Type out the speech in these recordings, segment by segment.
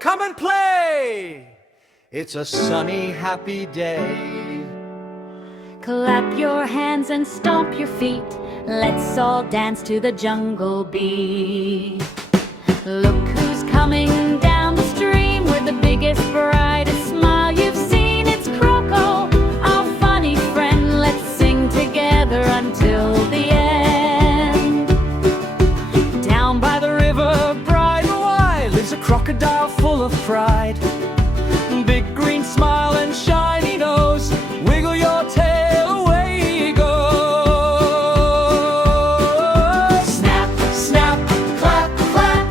come and play. It's a sunny, happy day. Clap your hands and stomp your feet. Let's all dance to the jungle beat. Look who's coming down the stream with the biggest, brightest smile you've seen. It's Croco, our funny friend. Let's sing together until the end. Down by the river, bright and wide, lives a crocodile full of pride. Big green smile and shiny nose, wiggle your tail, away he goes. Snap, snap, clap, clap.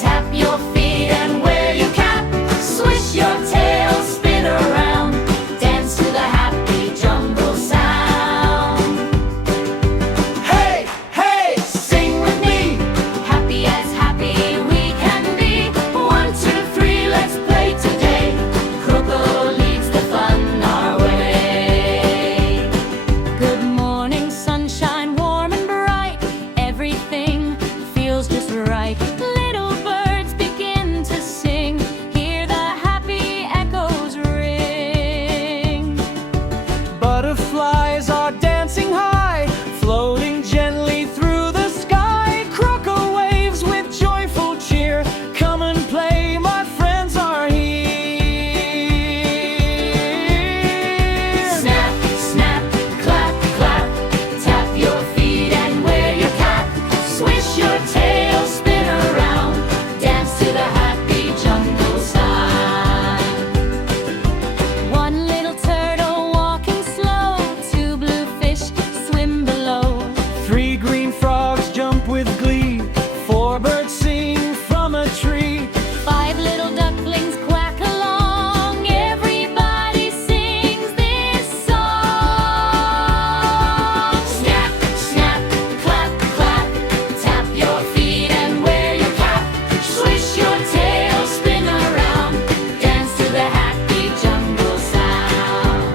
Tap your feet and wear your cap. Swish your tail, spin around. Dance to the happy jungle sound. Hey, hey, sing with me. Happy as happy we can be. 1, 2, 3, let's play today. Croco leads the fun our way. Good morning, sunshine, warm and bright. Everything feels just right. Little birds begin to sing. Hear the happy echoes ring. Butterflies are dancing high, floating gently through the sky. Croco waves with joyful cheer. Come and play, my friends are here. Snap, snap, clap, clap. Tap your feet and wear your cap. Swish your tail, spin around. Dance to the happy jungle sound. One little turtle walking slow. 2 blue fish swim below. 3 green frogs jump with glee. 4 birds sing from a tree. 5 little ducklings quack along. Everybody sings this song. Snap, snap, clap, clap. Tap your feet and wear your cap. Swish your tail, spin around. Dance to the happy jungle sound.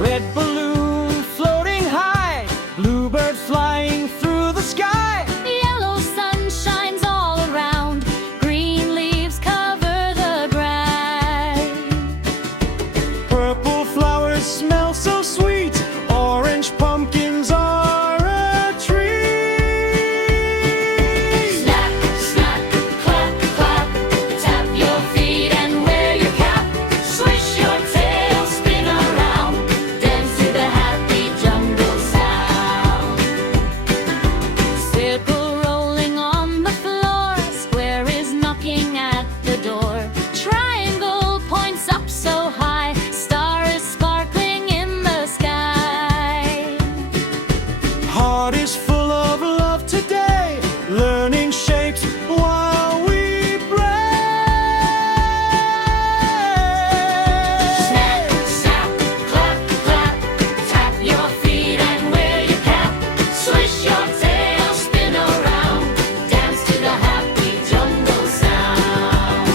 Red balloon floating high, bluebird flying through the sky. Yellow sun shines all around. Green leaves cover the grass. Purple flowers smell so sweet. Orange pumpkins are a treat. Snap, snap, clap, clap. Tap your feet and wear your cap. Swish your tail, spin around. Dance to the happy jungle sound. Circle rolling on the floor. Square is knocking at the door. Triangle points up so high. Star is sparkling in the sky. Heart is full of love today, learning shapes while we play. Snap, snap, clap, clap. Tap your feet and wear your cap. Swish your tail, spin around. Dance to the happy jungle sound.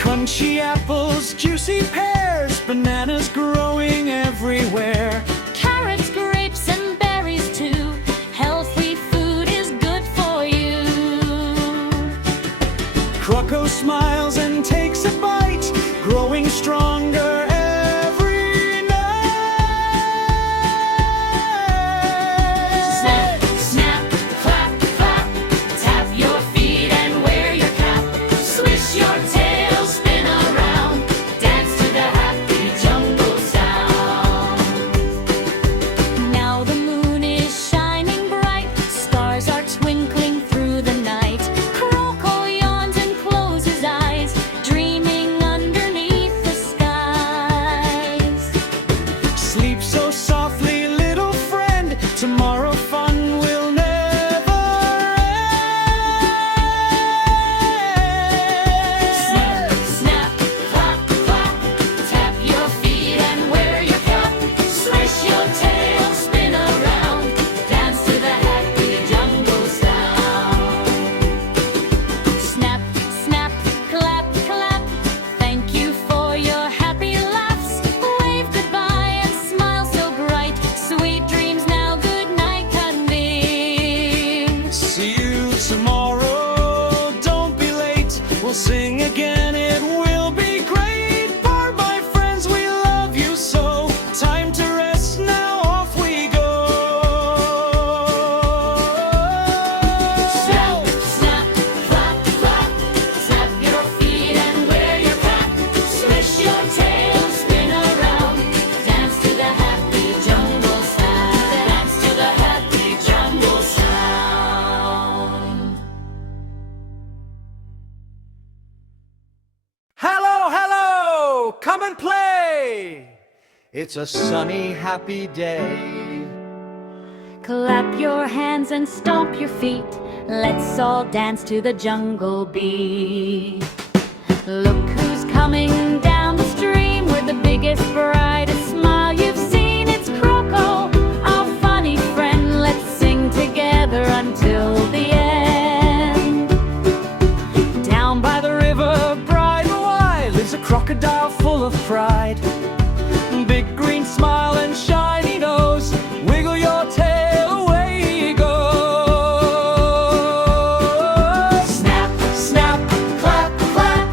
Crunchy apples, juicy pears, bananas growing everywhere. Carrots, grapes, and berries too. Healthy food is good for you. Croco smiles and takes a bite, growing stronger every night. Snap, snap, clap, clap. Tap your feet and wear your cap. Swish your tail, spin around. Dance to the happy jungle sound. Now the moon is shining bright. Stars are twinkling through the night. Croco yawns and closes eyes, dreaming sing again, it will be great. For my friends, we love you so. Time to rest now, off we go. Snap, snap, clap, clap. Snap your feet and wear your cap. Swish your tail, spin around. Dance to the happy jungle sound. Dance to the happy jungle sound. Hello, hello! Come and play! It's a sunny, happy day. Clap your hands and stomp your feet. Let's all dance to the jungle beat. Look who's coming down the stream with the biggest, brightest smile you've seen. It's Croco, our funny friend. Let's sing together until the end. Down by the river, bright and wide, lives a crocodile full of pride. Big green smile and shiny nose, wiggle your tail, away you go. Snap, snap, clap, clap.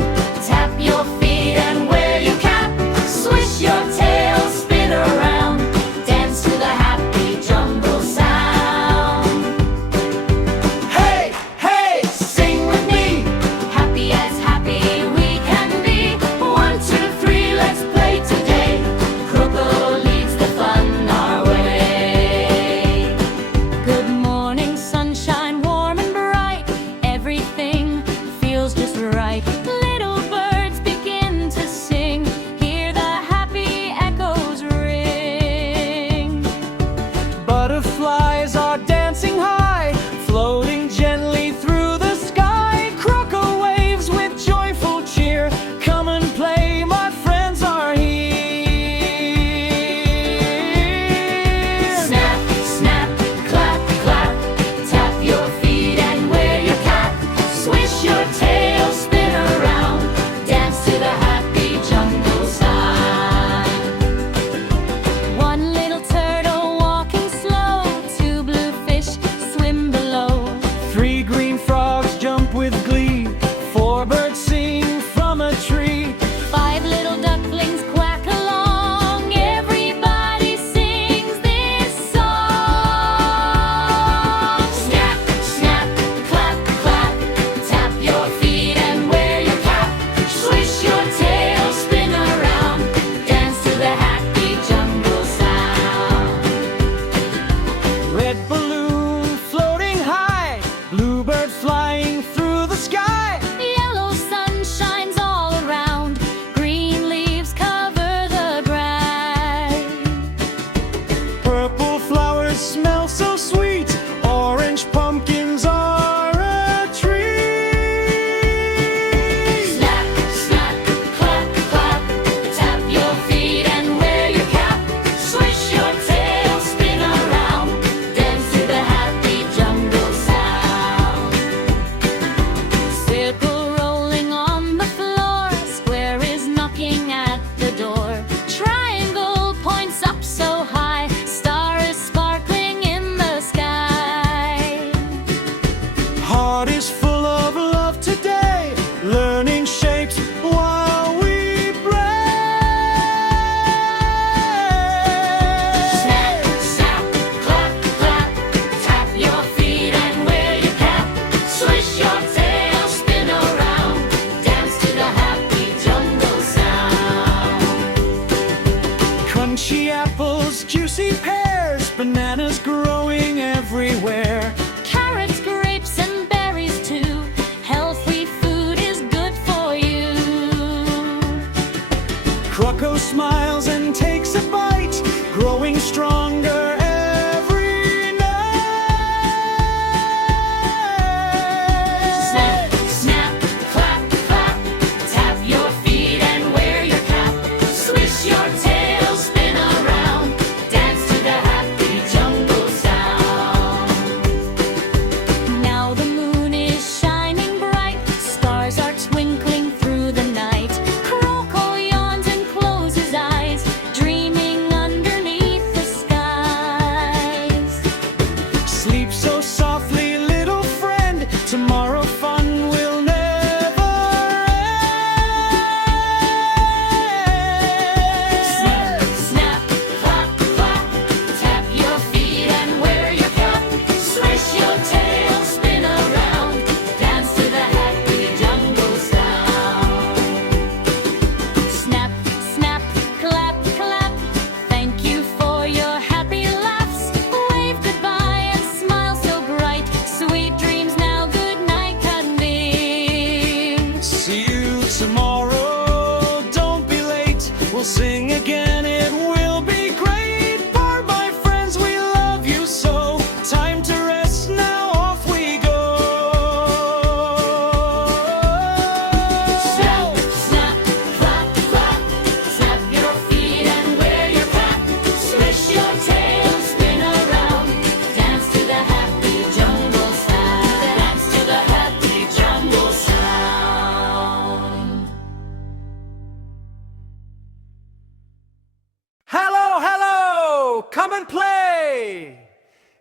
Tap your feet and wear your cap. Swish your tail, spin around. Dance to the happy jungle sound.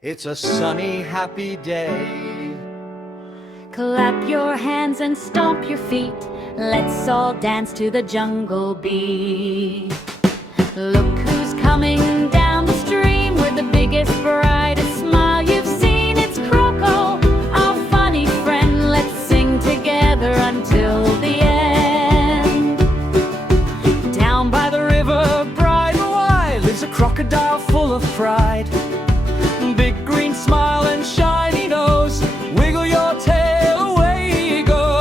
It's a sunny, happy day. Clap your hands and stomp your feet. Let's all dance to the jungle beat. Look who's coming down the stream with the biggest, brightest smile you've seen. It's Croco, our funny friend. Let's sing together until the end. Down by the river, bright and wide, lives a crocodile full of pride. Big green smile and shiny nose, wiggle your tail, away you go.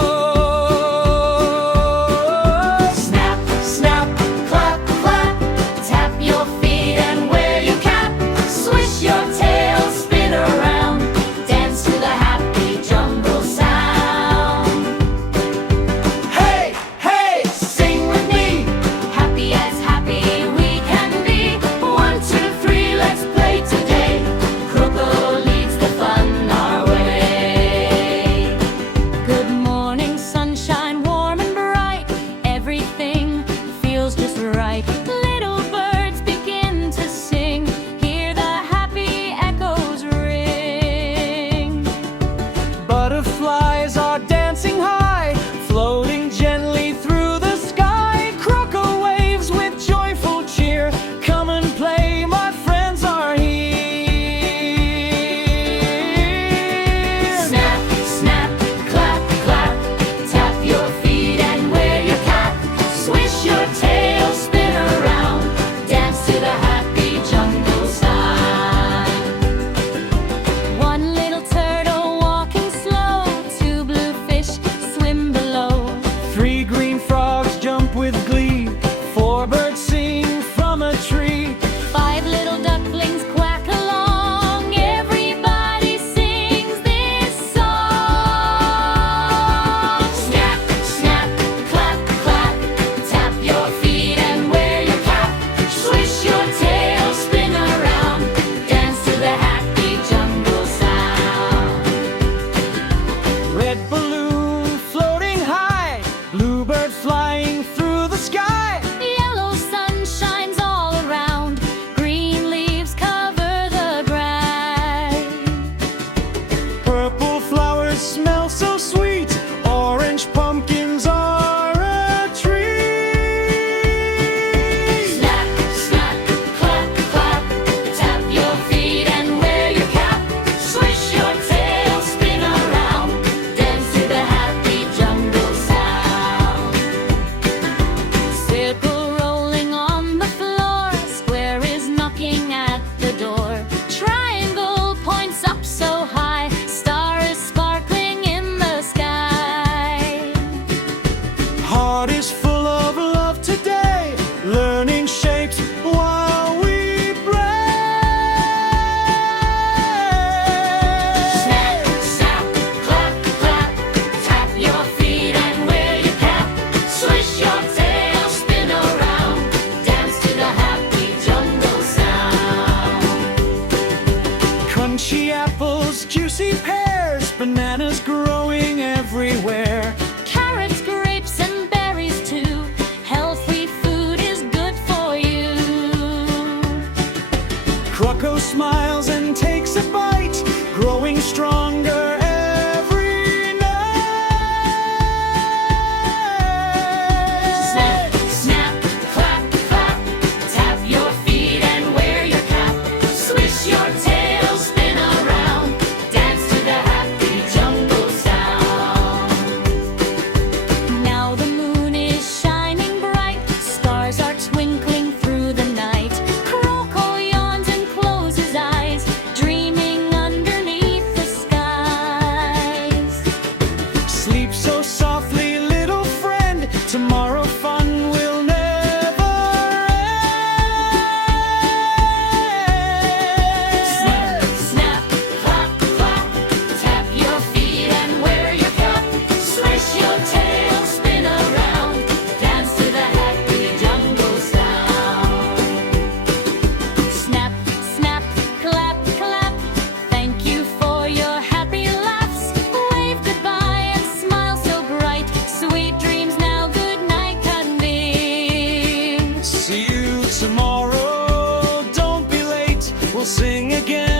Snap, snap, clap, clap, tap your feet and wear your cap. Swish your tail, spin around, dance to the happy jungle sound. Hey, hey, sing with me. Happy as happy we can be. 1, 2, 3, let's play today. Croco leads the fun our way. Good morning, sunshine, warm and bright. Everything feels just right. Little birds begin to sing. Hear the happy echoes ring. Butterflies are dancing high, floating gently through the sky. Croco waves with joyful cheer. Come and play, my friends are here. Snap, snap, clap, clap, tap your feet and wear your cap. Swish your tail, spin around, dance to the happy jungle style. One little turtle walking slow, 2 blue fish swim below. 3 green frogs jump with glee, 4 birds sing from a tree. 5 little ducklings quack along. Everybody sings this song. Snap, snap, clap, clap, tap your feet and wear your cap. Swish your tail, spin around, dance to the happy jungle sound. Red balloon floating high, bluebird flying through the sky. Yellow sun shines all around, green leaves cover the ground. Purple flowers smell so sweet, orange pumpkins are a treat. Snap, snap, clap, clap, tap your feet and wear your cap. Swish your tail, spin around, dance to the happy jungle sound. Circle rolling on the floor, square is knocking at the door. Triangle points up so high, star is sparkling in the sky. Heart is full of love today, learning shapes while we play. Snap, snap, clap, clap, tap your feet and wear your cap. Swish your tail, spin around, dance to the happy jungle sound. Crunchy apples, juicy pears, bananas growing everywhere. Carrots, grapes, and berries too. Healthy food is good for you. Croco smiles and takes a bite, growing stronger every night. Snap, snap, clap, clap, tap your feet and wear your cap. Swish your tail, spin around, dance to the happy jungle sound. Now the moon is shining bright, stars are twinkling through the night. Croco yawns and closes his eyes, dreaming underneath the skies. Sleep so softly, little friend, tomorrow fun will never end. Snap, snap, clap, clap, tap your feet and wear your cap. Swish your tail, spin around, dance to the happy jungle sound. Snap, snap, clap, clap, thank you for your happy laughs. Wave goodbye and smile so bright. Sweet dreams now, good night, Cottonbeam. See you tomorrow, don't be late, we'll sing again.